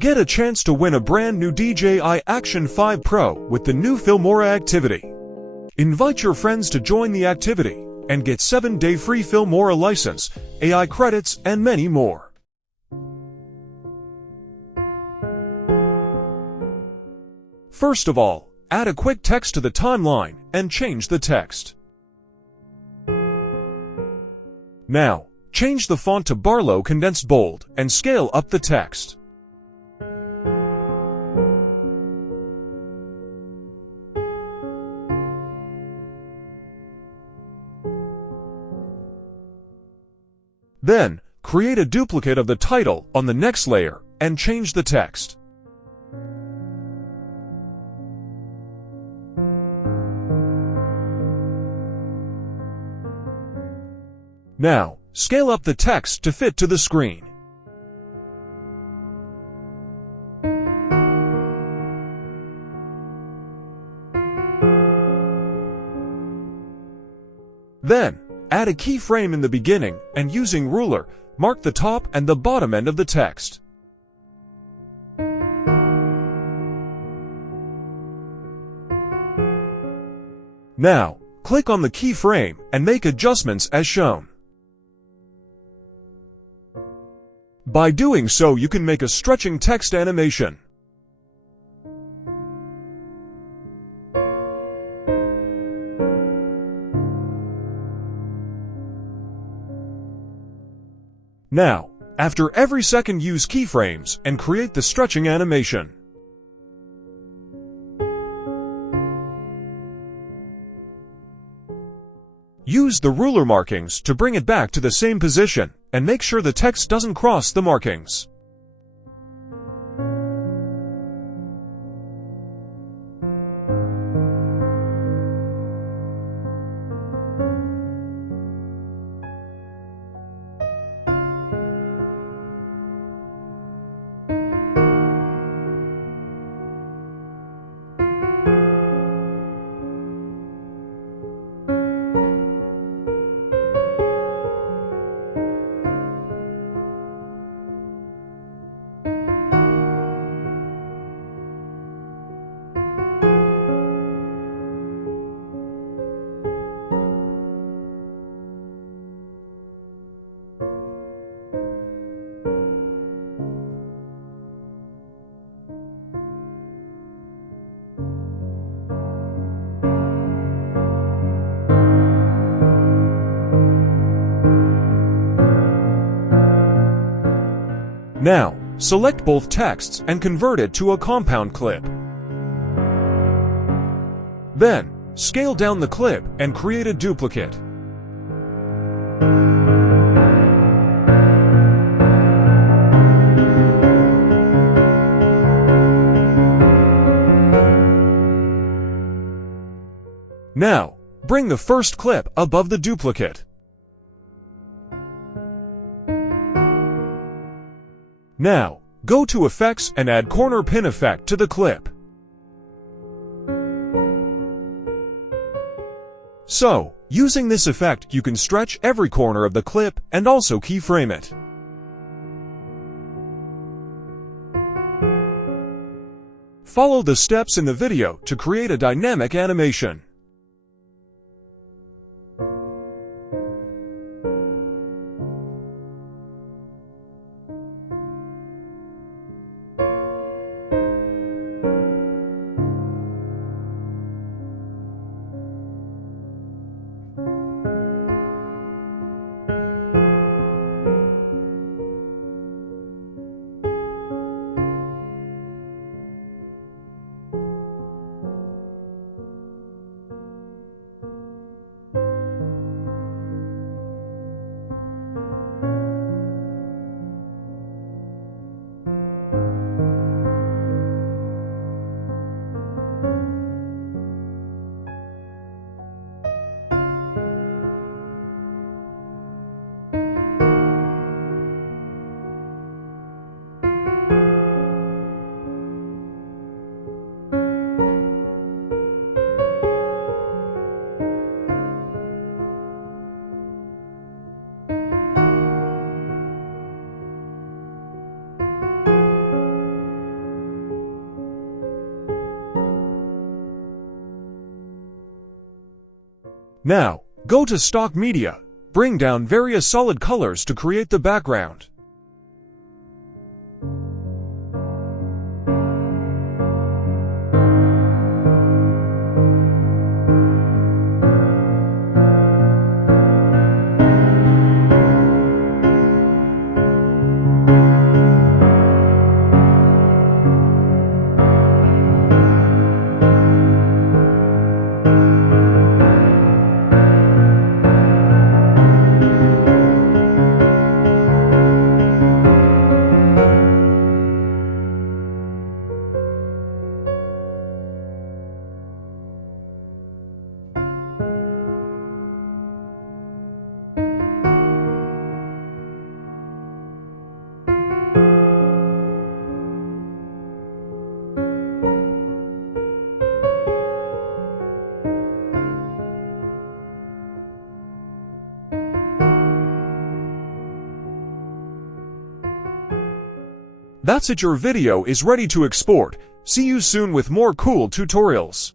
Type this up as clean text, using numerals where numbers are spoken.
Get a chance to win a brand new DJI Action 5 Pro with the new Filmora activity. Invite your friends to join the activity and get 7-day free Filmora license, AI credits, and many more. First of all, add a quick text to the timeline and change the text. Now, change the font to Barlow Condensed Bold and scale up the text. Then, create a duplicate of the title on the next layer and change the text. Now, scale up the text to fit to the screen. Then, add a keyframe in the beginning and using ruler, mark the top and the bottom end of the text. Now, click on the keyframe and make adjustments as shown. By doing so, you can make a stretching text animation. Now, after every second, use keyframes and create the stretching animation. Use the ruler markings to bring it back to the same position and make sure the text doesn't cross the markings. Now, select both texts and convert it to a compound clip. Then, scale down the clip and create a duplicate. Now, bring the first clip above the duplicate. Now, go to Effects and add Corner Pin Effect to the clip. So, using this effect, you can stretch every corner of the clip and also keyframe it. Follow the steps in the video to create a dynamic animation. Now, go to Stock Media. Bring down various solid colors to create the background. That's it, your video is ready to export. See you soon with more cool tutorials.